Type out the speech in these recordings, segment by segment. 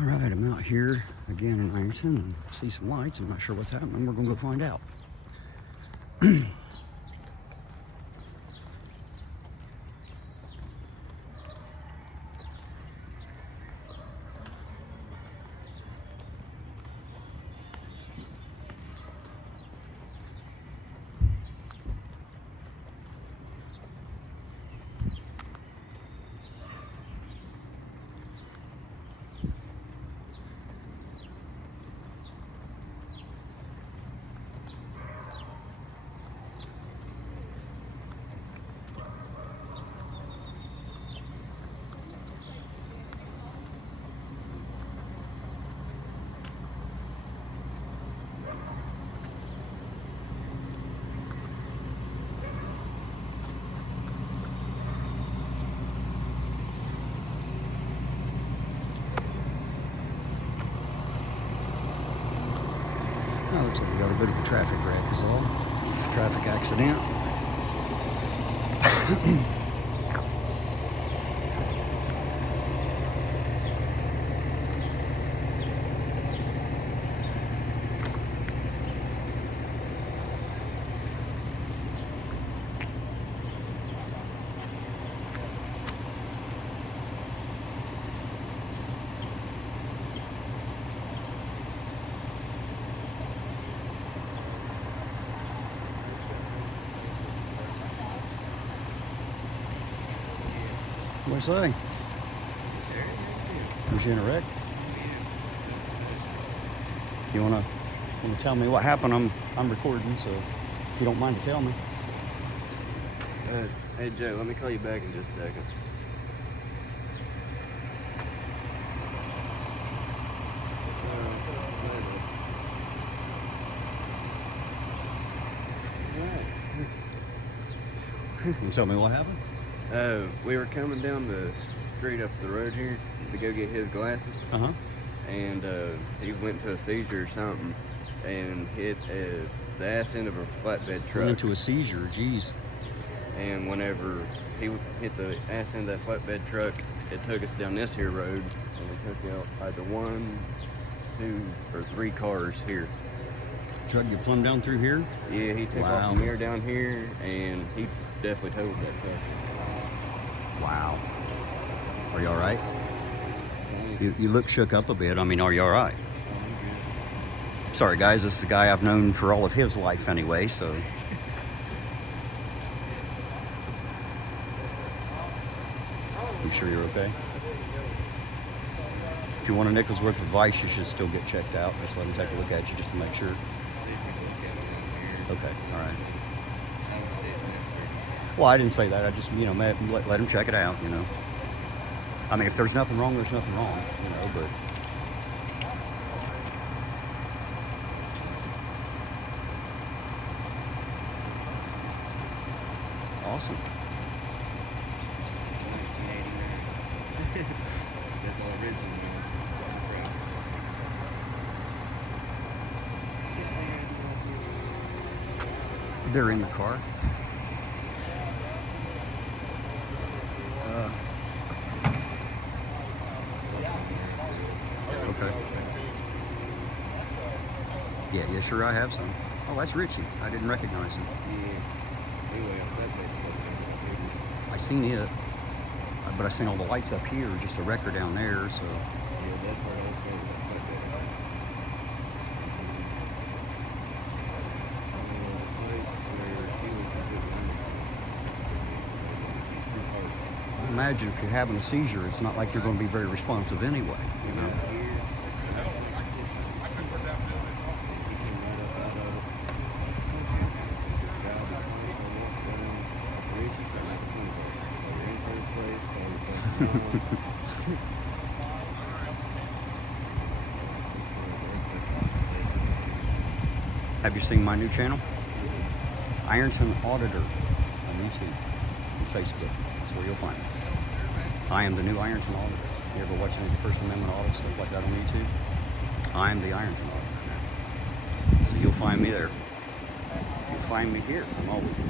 All right, I'm out here again in Ironton and see some lights. I'm not sure what's happening. We're gonna go find out. Oh, looks like we got a bit of a traffic wreck is all. It's a traffic accident. What's that? Was you in a wreck? You wanna tell me what happened? I'm recording, so if you don't mind to tell me. Hey Joe, let me call you back in just a second. You can tell me what happened? We were coming down the street up the road here to go get his glasses, Uh-huh. and he went to a seizure or something and hit the ass end of a flatbed truck. Went into a seizure, geez. And whenever he hit the ass end of that flatbed truck, it took us down this here road, and it took out either 1, 2, or 3 cars here. Drug you plumb down through here? Yeah, he took Wow. off the mirror down here, and he definitely totaled that truck. Wow. Are you all right? You look shook up a bit. I mean, are you all right? Sorry, guys. This is the guy I've known for all of his life anyway, so. You sure you're okay? If you want a nickel's worth of advice, you should still get checked out. Just let him take a look at you just to make sure. Okay, all right. Well, I didn't say that. I just, let him check it out, I mean, if there's nothing wrong, there's nothing wrong, but. Awesome. That's all original. They're in the car. Okay. Yeah, sure, I have some. Oh, that's Richie. I didn't recognize him. Yeah. Anyway, I seen it, but I seen all the lights up here, just a wrecker down there, so. yeah, that's where I was saying. Imagine if you're having a seizure, it's not like you're going to be very responsive anyway, Have you seen my new channel? Ironton Auditor on YouTube and Facebook. That's where you'll find me. I am the new Ironton Auditor. You ever watch any of the First Amendment audit stuff like that on YouTube? I'm the Ironton Auditor now. So you'll find me there. You'll find me here. I'm always here.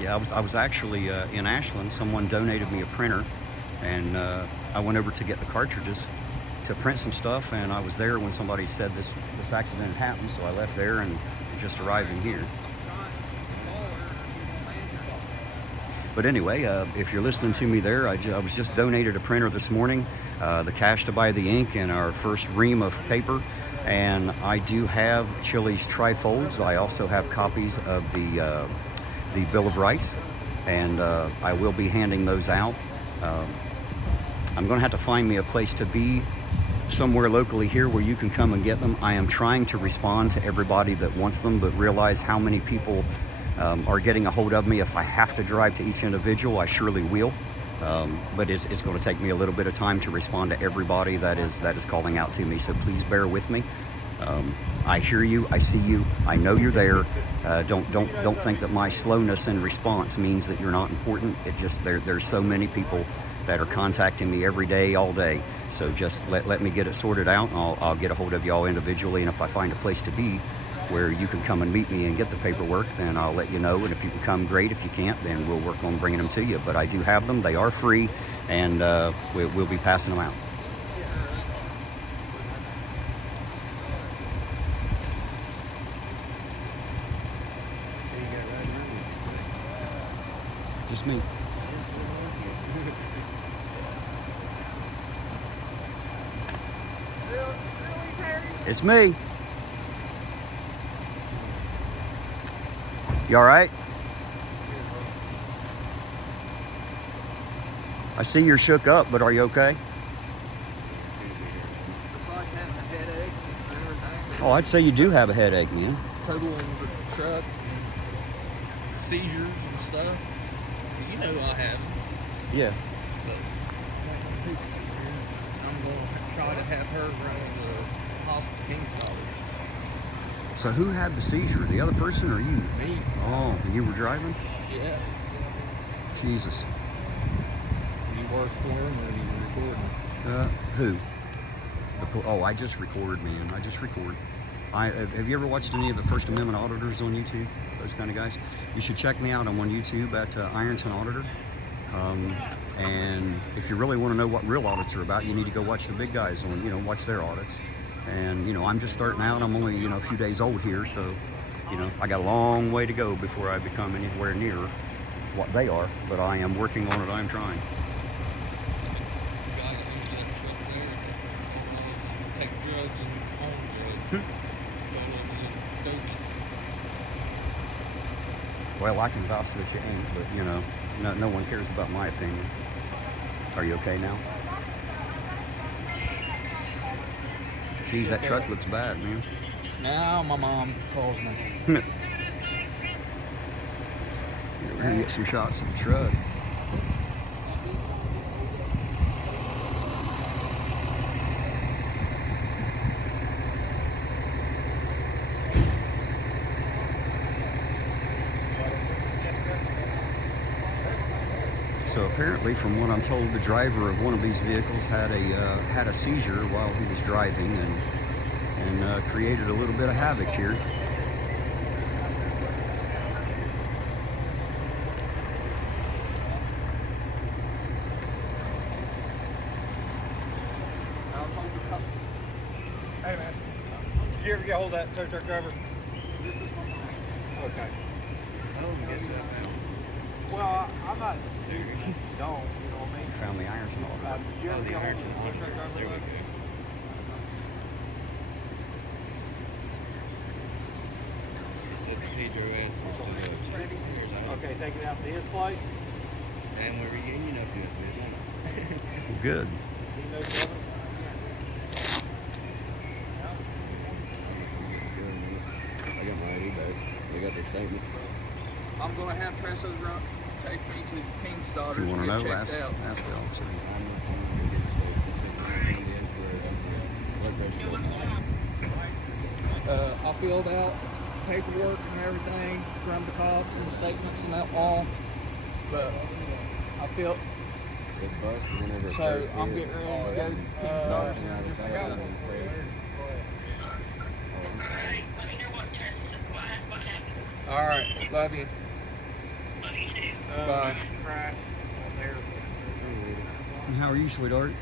Yeah, I was actually in Ashland. Someone donated me a printer and I went over to get the cartridges to print some stuff, and I was there when somebody said this accident happened, so I left there and just arrived in here. But anyway, if you're listening to me there, I was just donated a printer this morning, the cash to buy the ink and our first ream of paper. And I do have Chili's trifolds. I also have copies of the Bill of Rights, and I will be handing those out. I'm going to have to find me a place to be somewhere locally here where you can come and get them. I am trying to respond to everybody that wants them, but realize how many people are getting a hold of me. If I have to drive to each individual, I surely will. But it's going to take me a little bit of time to respond to everybody that is calling out to me. So please bear with me. I hear you. I see you. I know you're there. Don't think that my slowness in response means that you're not important. It just there's so many people that are contacting me every day, all day. So just let me get it sorted out, and I'll get a hold of y'all individually. And if I find a place to be where you can come and meet me and get the paperwork, then I'll let you know. And if you can come, great. If you can't, then we'll work on bringing them to you. But I do have them. They are free, and we'll be passing them out. Just me. It's me. You all right? I see you're shook up, but are you okay? It's like having a headache and everything. Oh, I'd say you do have a headache, man. Total in the truck, seizures and stuff. You know I have them, Yeah. but I'm going to try to have her run the hospital King's Daughters. So who had the seizure? The other person or you? Me? Oh, and you were driving? Yeah. Jesus. You work for him or you recording? Who? Oh, I just record, man. I just record. Have you ever watched any of the First Amendment auditors on YouTube? Those kind of guys. You should check me out. I'm on YouTube at Ironton Auditor. And if you really want to know what real audits are about, you need to go watch the big guys on, watch their audits. And, I'm just starting out. I'm only, a few days old here. So, I got a long way to go before I become anywhere near what they are. But I am working on it. I am trying. The guy that owns that truck there, take drugs and home drugs. Well, I can vouch that you ain't, but, no one cares about my opinion. Are you okay now? Jeez, that truck looks bad, man. Now my mom calls me. We're gonna get some shots of the truck. So apparently, from what I'm told, the driver of one of these vehicles had a seizure while he was driving and created a little bit of havoc here. Hey man, did you ever get hold of that tow truck driver? This is Okay. I don't guess that now. Well, I'm not. Don't, you know what I mean? Found the Ironton Auditor. Did you ever get hold of the tow truck driver? There we go. She said the Pedro ass was still up. Okay, take it out to his place. Family reunion up here, man. Good. He knows better. I got my ID back. They got their statement. I'm gonna have Tressa take me to King's If Daughters you want to to know, get ask checked out. the officer. I filled out paperwork and everything from the cops and the statements and that all, but I feel so I'm getting ready to go to King's Daughters and just got it. All right, love you. Bye. Right there. How are you, sweetheart?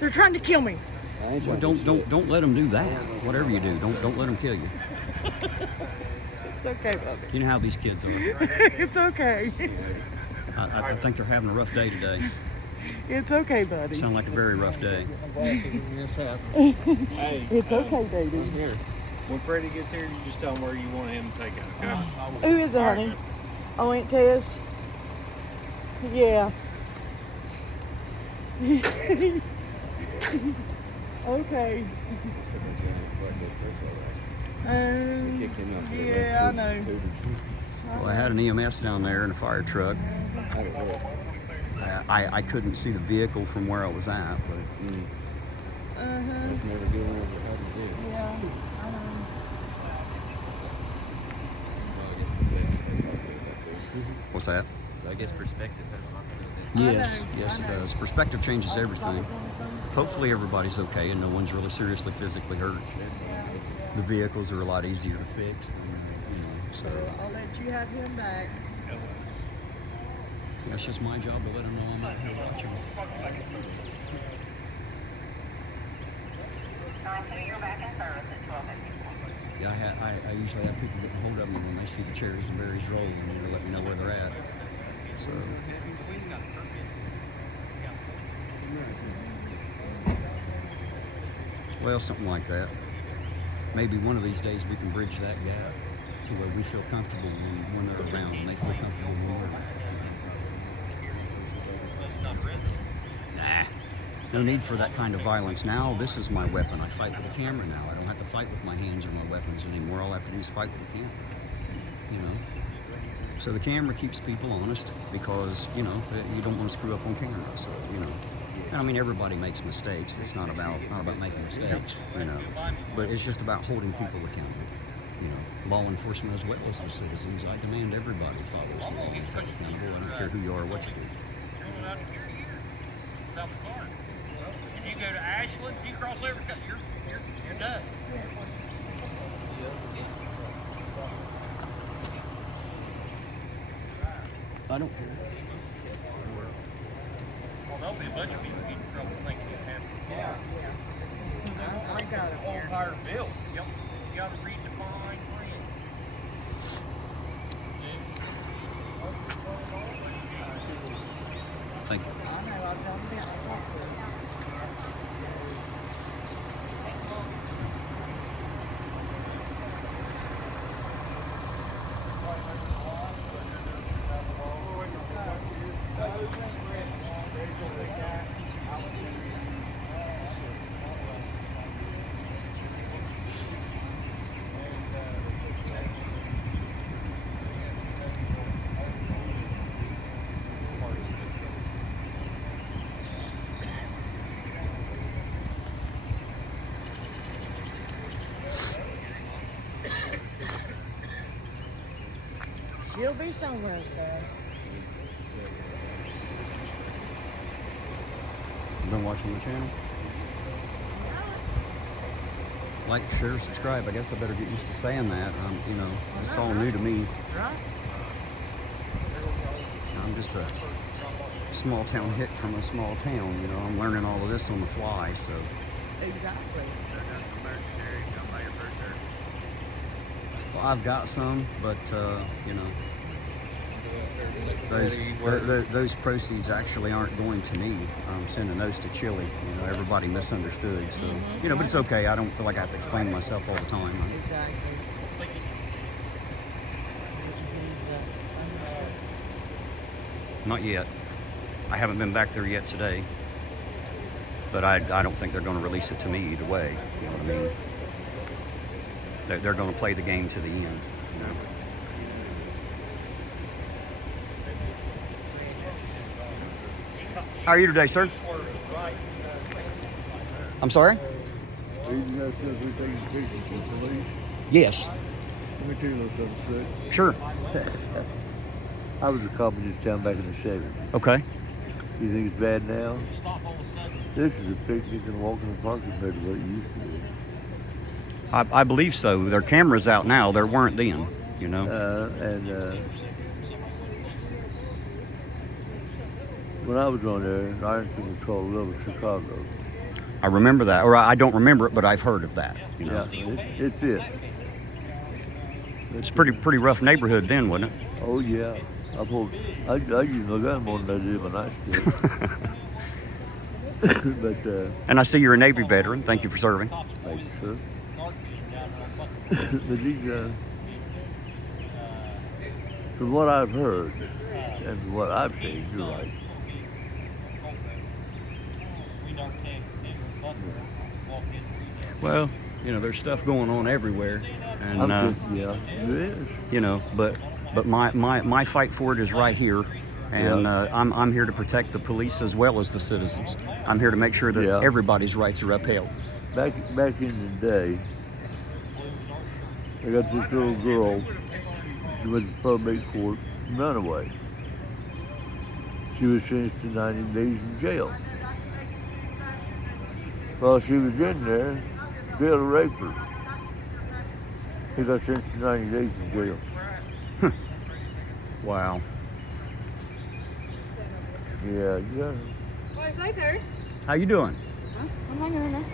They're trying to kill me. Well, don't let them do that. Whatever you do, don't let them kill you. It's okay, Bubby. You know how these kids are. It's okay. I think they're having a rough day today. It's okay, buddy. Sound like a very rough day. Hey, It's okay, baby. here. When Freddie gets here, you just tell him where you want him to take him. Okay? Who is it, honey? Oh, Aunt Tess? Yeah. Okay. Yeah, I know. Well, I had an EMS down there and a fire truck. I couldn't see the vehicle from where I was at, but That's never good whenever it happens here. Yeah, I know. what's that? So I guess perspective has a lot to do with it. Yes, yes it does. Perspective changes everything. Hopefully everybody's okay and no one's really seriously physically hurt. The vehicles are a lot easier to fix, so I'll let you have him back. that's just my job to let them know I'm out here watching. Yeah, I usually have people getting hold of me when they see the cherries and berries rolling, and let me know where they're at. So. Well, something like that. Maybe one of these days we can bridge that gap to where we feel comfortable when they're around and they feel comfortable when we're around. Nah, no need for that kind of violence. Now this is my weapon. I fight with a camera now. I don't have to fight with my hands or my weapons anymore. All I have to do is fight with the camera, So the camera keeps people honest because, you don't want to screw up on camera. So, And I mean, everybody makes mistakes. It's not about making mistakes, But it's just about holding people accountable. Law enforcement as well as the citizens. I demand everybody follows the law and is held accountable. I don't care who you are or what you do. If you go to Ashland, if you cross over, you're done. I don't care. Well, there'll be a bunch of people getting in trouble thinking it happened. Yeah. I got it Whole here. entire bill. You gotta read the fine print. Thank you. I know, I've done that. She'll be somewhere, sir. You been watching the channel? Like, share, subscribe. I guess I better get used to saying that. It's all new to me. Right? I'm just a small town hit from a small town. I'm learning all of this on the fly. So Exactly. well, I've got some, but those proceeds actually aren't going to me. I'm sending those to Chile. Everybody misunderstood. So but it's okay. I don't feel like I have to explain myself all the time. Exactly. He's understood. Not yet. I haven't been back there yet today. But I don't think they're going to release it to me either way. You know what I mean? They're going to play the game to the end. How are you today, sir? I'm sorry? Yes. Let me tell you a little something, Slick. Sure. I was a cop in this town back in the 70s. Okay. You think it's bad now? This is a picnic and walk in the park compared to what it used to be. I believe so. Their cameras out now. There weren't then, when I was on there, Ironton was called Little Chicago. I remember that, or I don't remember it, but I've heard of that. You know? Yeah, it's it. It's pretty rough neighborhood then, wasn't it? Oh yeah, I use my gun more than I do my nightstick. But And I see you're a Navy veteran. Thank you for serving. thank you, sir. But these, from what I've heard and from what I've seen, you're right. Well, you know, there's stuff going on everywhere, and Yeah, it is. you know, but my fight for it is right here, and I'm here to protect the police as well as the citizens. I'm here to make sure that Yeah. everybody's rights are upheld. Back in the day, I got this little girl. She went to probate court, runaway. She was sentenced to 90 days in jail. While she was in there, Bill raped her. He got sentenced to 90 days in jail. Wow. Yeah. What is that, Terry? How you doing? Huh? I'm hanging in there.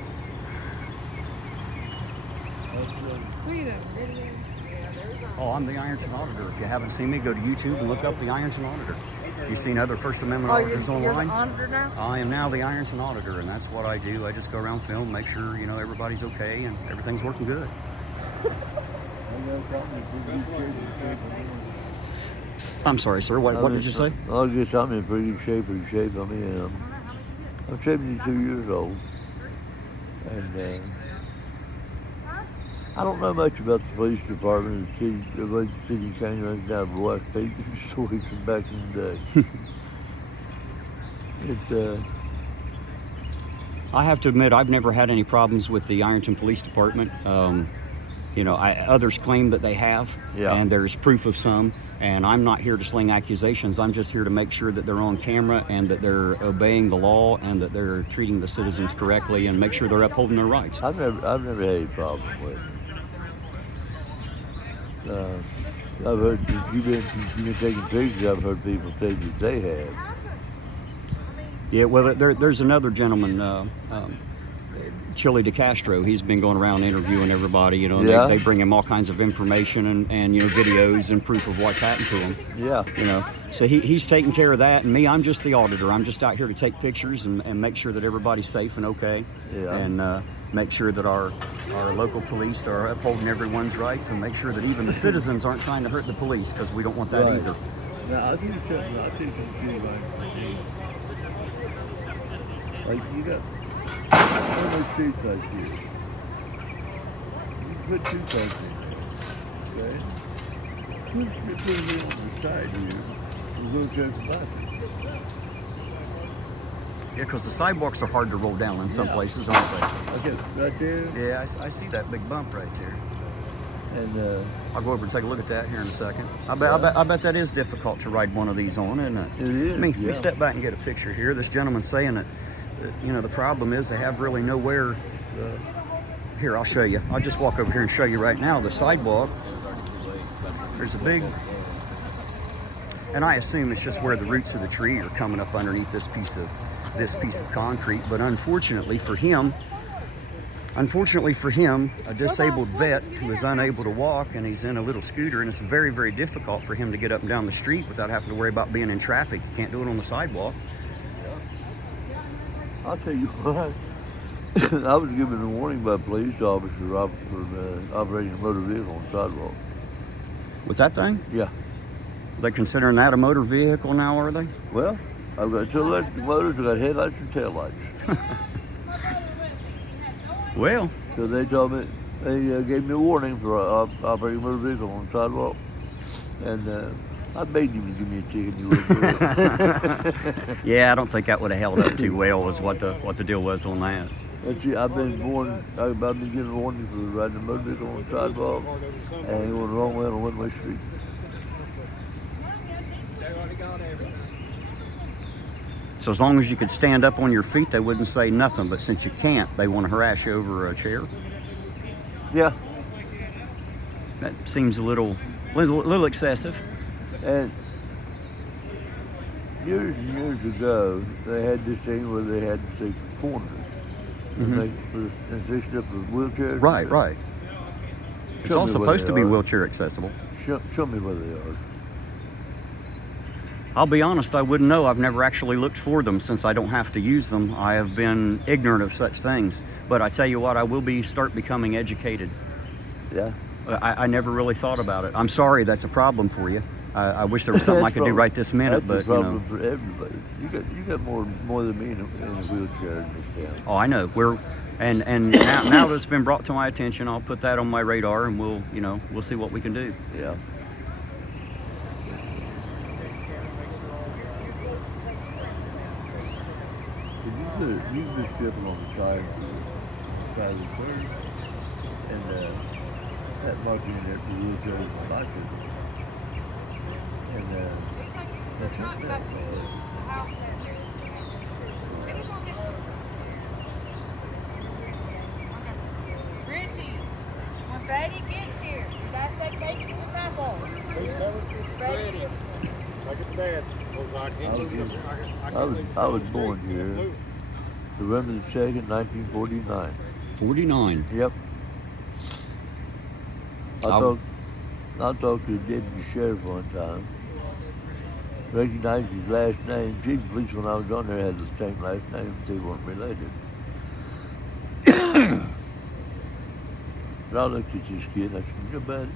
Who are you doing? Oh, I'm the Ironton Auditor. If you haven't seen me, go to YouTube and look up the Ironton Auditor. You've seen other First Amendment auditors you're online? the auditor now? I am now the Ironton Auditor, and that's what I do. I just go around, film, make sure, you know, everybody's okay and everything's working good. I'm sorry, sir. What did you say? I guess I'm in pretty good shape. I mean, I'm 72 years old. And I don't know much about the police department. The city county runs down the Black Pete stories from back in the day. I have to admit, I've never had any problems with the Ironton Police Department. You know, others claim that they have, and there's proof of some. And I'm not here to sling accusations. I'm just here to make sure that they're on camera and that they're obeying the law and that they're treating the citizens correctly and make sure they're upholding their rights. I've never had any problem with it. I've heard you've been taking pictures. I've heard people say that they have. Yeah, well, there's another gentleman, Chili DeCastro. He's been going around interviewing everybody. You know, they bring him all kinds of information and you know, videos and proof of what's happened to him. Yeah. You know, so he's taking care of that, and me, I'm just the auditor. I'm just out here to take pictures and make sure that everybody's safe and okay. Yeah. And make sure that our local police are upholding everyone's rights and make sure that even the citizens aren't trying to hurt the police, because we don't want that either. Now, I'll tell you something like you got one of those streets like this. You put two cars in there, okay? You put them on the side here, and go to the back. Yeah, because the sidewalks are hard to roll down in some places, aren't they? Okay, right there. Yeah, I see that big bump right there. And I'll go over and take a look at that here in a second. I bet that is difficult to ride one of these on, isn't it? it is. Let me step back and get a picture here. This gentleman's saying that, you know, the problem is they have really nowhere. Here, I'll show you. I'll just walk over here and show you right now. The sidewalk, there's a big, and I assume it's just where the roots of the tree are coming up underneath this piece of concrete. But unfortunately for him, a disabled vet who is unable to walk, and he's in a little scooter, and it's very, very difficult for him to get up and down the street without having to worry about being in traffic. You can't do it on the sidewalk. I'll tell you what, I was given a warning by a police officer for operating a motor vehicle on the sidewalk. With that thing? Yeah. Are they considering that a motor vehicle now, are they? Well, I've got two electric motors, I've got headlights and taillights. Well, So they told me, they gave me a warning for operating a motor vehicle on the sidewalk. And I begged him to give me a ticket, and he wouldn't do it. yeah, I don't think that would have held up too well, was what the deal was on that. But see, I've been given a warning for riding a motor vehicle on the sidewalk and going the wrong way on a one-way street. So as long as you could stand up on your feet, they wouldn't say nothing. But since you can't, they want to harass you over a chair. Yeah. That seems a little excessive. And years and years ago, they had this thing where they had to take corners and fix it up for wheelchairs. Right, right. It's Show all me where supposed they to be are. wheelchair accessible. Show me where they are. I'll be honest, I wouldn't know. I've never actually looked for them since I don't have to use them. I have been ignorant of such things. But I tell you what, I will start becoming educated. Yeah. I never really thought about it. I'm sorry that's a problem for you. I wish there was something I could do right this minute, That's but a problem for everybody. You got more than me in a wheelchair in this town. Oh, I know. And now that it's been brought to my attention, I'll put that on my radar, and we'll see what we can do. Yeah. You can just strip them on the side of the curb, and that marking in there for wheelchairs and bicycles. And that's not bad. Richie, when Freddie gets here, you guys say take it to Knuckles. Freddie's sister. Look at Dad's. I was born here November the 2nd, 1949. 49. Yep. I talked to the deputy sheriff one time. Recognized his last name. Chief of police when I was on there had the same last name. They weren't related. And I looked at this kid and I said, "You know about it?"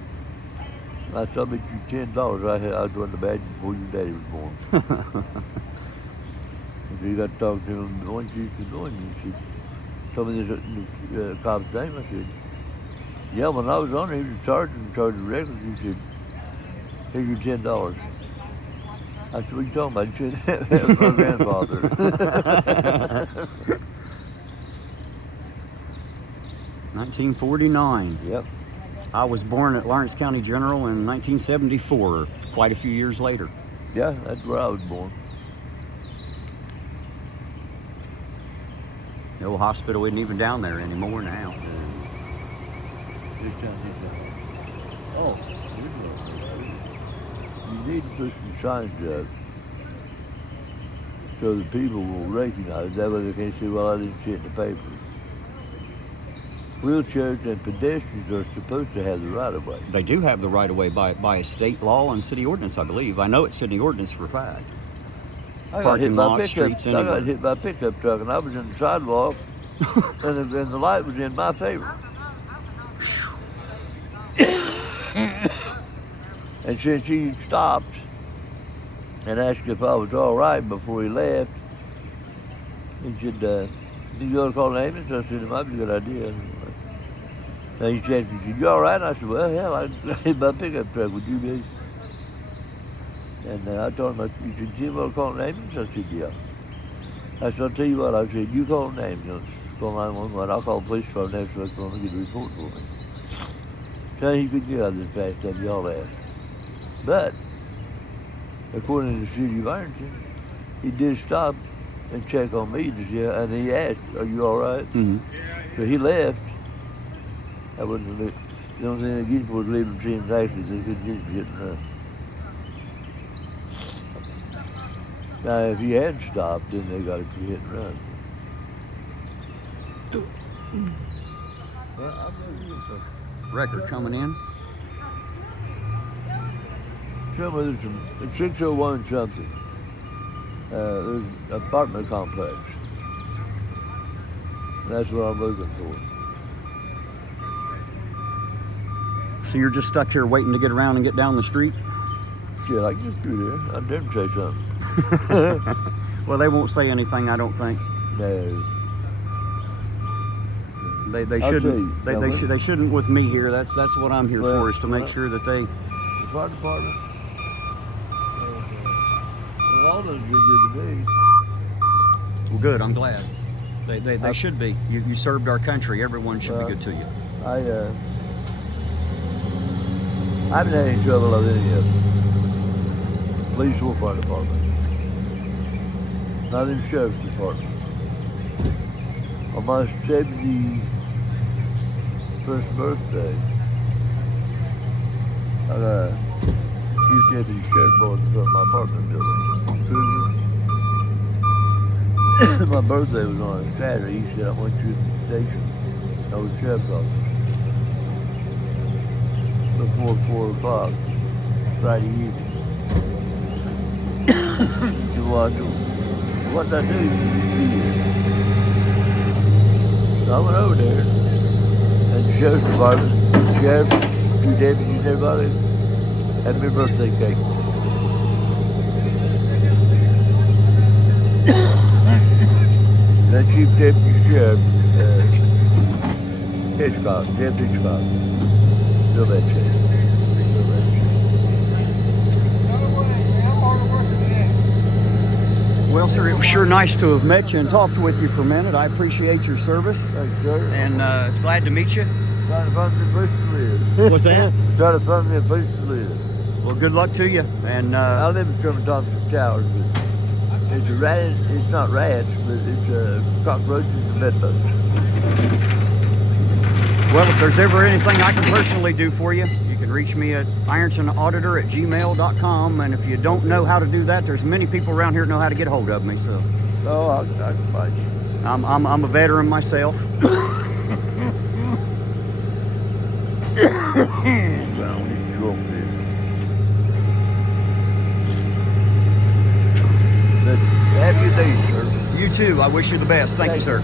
I said, "I bet you $10 I was running the badge before your daddy was born." And so you got to talk to him once you used to know him. He said, told me this cop's name. I said, "Yeah, when I was on there, he was a sergeant in charge of records." He said, "Here's your $10. I said, "What are you talking about?" He said, "That was my grandfather." 1949. Yep. I was born at Lawrence County General in 1974, quite a few years later. Yeah, that's where I was born. The old hospital isn't even down there anymore now. This time. Oh, you need to put some signs up so the people will recognize. That way they can't say, "Well, I didn't see it in the paper." Wheelchairs and pedestrians are supposed to have the right of way. They do have the right of way by state law and city ordinance, I believe. I know it's city ordinance for a fact. Parking lots, streets, I got anywhere. hit by a pickup truck, and I was in the sidewalk, and the light was in my favor. And since he stopped and asked if I was all right before he left, he said, "You going to call an ambulance?" I said, "It might be a good idea." And he said, "You all right?" I said, "Well, hell, I hit by a pickup truck. Would you be?" And I told him, "He said, you want to call an ambulance?" I said, "Yeah." I said, "I'll tell you what," I said, "you call an ambulance, call 911, I'll call the police department next week to get a report for me." So he could get out of this fast, that'd be all that. But, according to the city of Ironton, he did stop and check on me to see, and he asked, "Are you all right?" Mm-hmm. So he left. I wouldn't have. The only thing they get for was leaving seeing taxis. They couldn't get hit and run. Now, if he had stopped, then they got it for hit and run. Well, I believe the record coming in. Somewhere there's it's 601 something. There's an apartment complex. That's what I'm looking for. So you're just stuck here waiting to get around and get down the street? Shit, I can get through there. I dare them say something. Well, they won't say anything, I don't think. No. They I'll shouldn't. tell you, They shouldn't with me here. That's what I'm here Well, for, is to make well, sure that they. The fire department. Well, all those good to me. Well, good. I'm glad. They should be. You served our country. Everyone should be good to you. I haven't had any trouble with any of them. Police or fire department. Not in the sheriff's department. On my 71st birthday, I got a chief deputy sheriff brought from my apartment building. Cruiser. My birthday was on a Saturday. He said I went to the station, over the sheriff's office, before 4 o'clock Friday evening. So I told him, what did I do? He said, so I went over there, and the sheriff's department, the sheriff, 2 deputies, everybody, had me a birthday cake. That chief deputy sheriff, Hitchcock, Jeff Hitchcock, still that shit. Still that shit. No way, man. I'm hard working today. Well, sir, it was sure nice to have met you and talked with you for a minute. I appreciate your service, Thanks, sir. and it's glad to meet you. Trying to find me a place to live. What's that? Trying to find me a place to live. Well, good luck to you. And I live in Sherman Thompson Towers, but it's a rat. It's not rats, but it's cockroaches and bedbugs. well, if there's ever anything I can personally do for you, you can reach me at irontonauditor@gmail.com. And if you don't know how to do that, there's many people around here that know how to get a hold of me. So Oh, I can find you. I'm a veteran myself. Well, it's your business. But have your day, sir. You too. I wish you the best. Thank you, sir.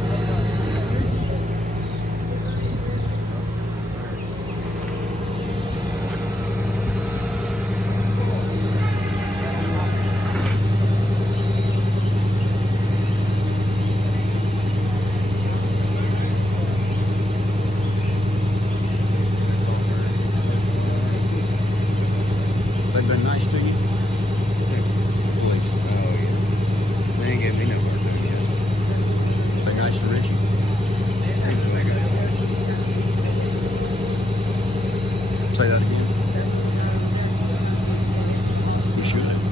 They've been nice to you. Police. Oh yeah. They ain't giving me no work done yet. They're nice to Richie. Seems like I Say that again. You should have.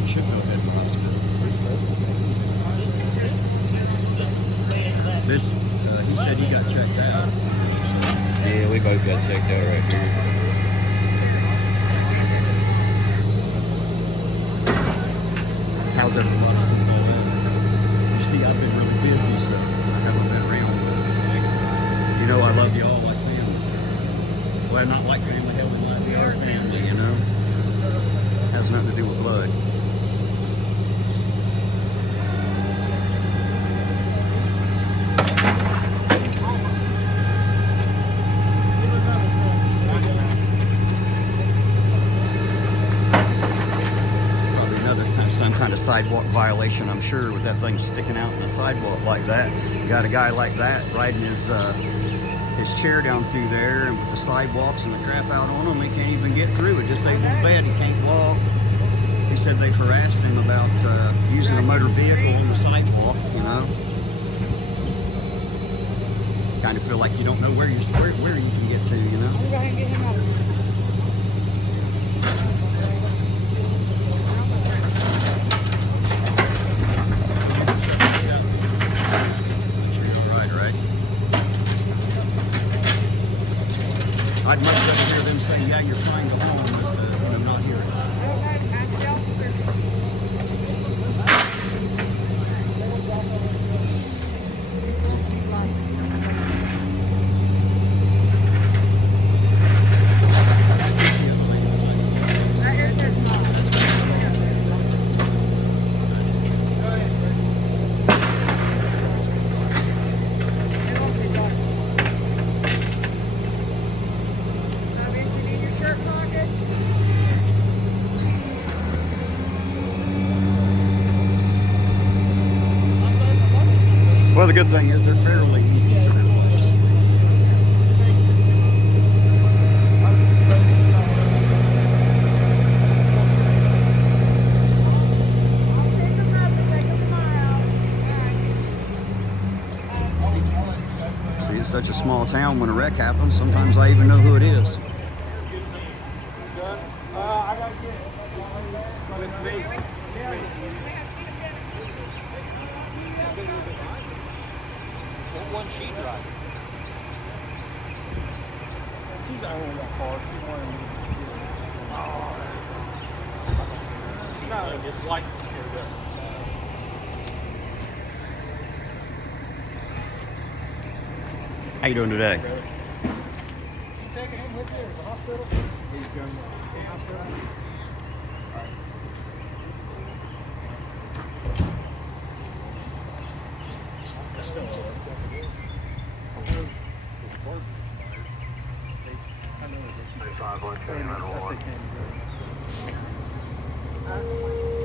You should go ahead in the hospital. This, he said he got checked out. Yeah, we both got checked out right here. How's everybody since all that? You see, I've been really busy, so I haven't been around. You know, I love you all like family. So. Well, not like family, hell, we like we are family, you know? Has nothing to do with blood. Some kind of sidewalk violation, I'm sure, with that thing sticking out in the sidewalk like that. You got a guy like that riding his chair down through there, and with the sidewalks and the crap out on him, he can't even get through. It disabled bed, he can't walk. He said they've harassed him about using a motor vehicle on the sidewalk, you know. Kind of feel like you don't know where you can get to, you know. I'm going to get him out of here. I'd much rather hear them say, yeah, you're trying to home, as to them not hearing it. I don't know. Ask the officer. He's lost his license. Right here's his license. He lost his license. Vincent, in your shirt pockets? Well, the good thing is they're fairly easy to replace. I'll pick them up and take them tomorrow. Alright. See, it's such a small town. When a wreck happens, sometimes I even know who it is. I gotta get with me. One sheet driver. She's only got car. She wanted me to get it. No, it's like How you doing today? You taking him with you to the hospital? He's going to The hospital?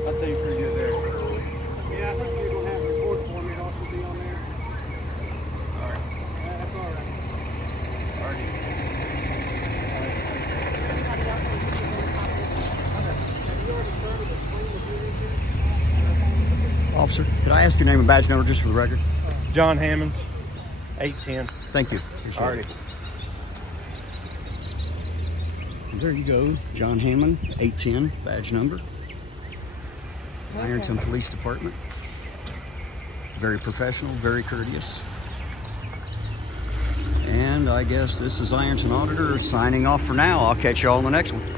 I'd say you're pretty good there. Yeah, I think you're gonna have a report for me. It'll also be on there. All right. That's all right. Officer, could I ask your name and badge number just for the record? John Hammonds, 810. Thank you. Appreciate it. There you go, John Hammond, 810, badge number. Ironton Police Department. Very professional, very courteous. And I guess this is Ironton Auditor signing off for now. I'll catch you all in the next one.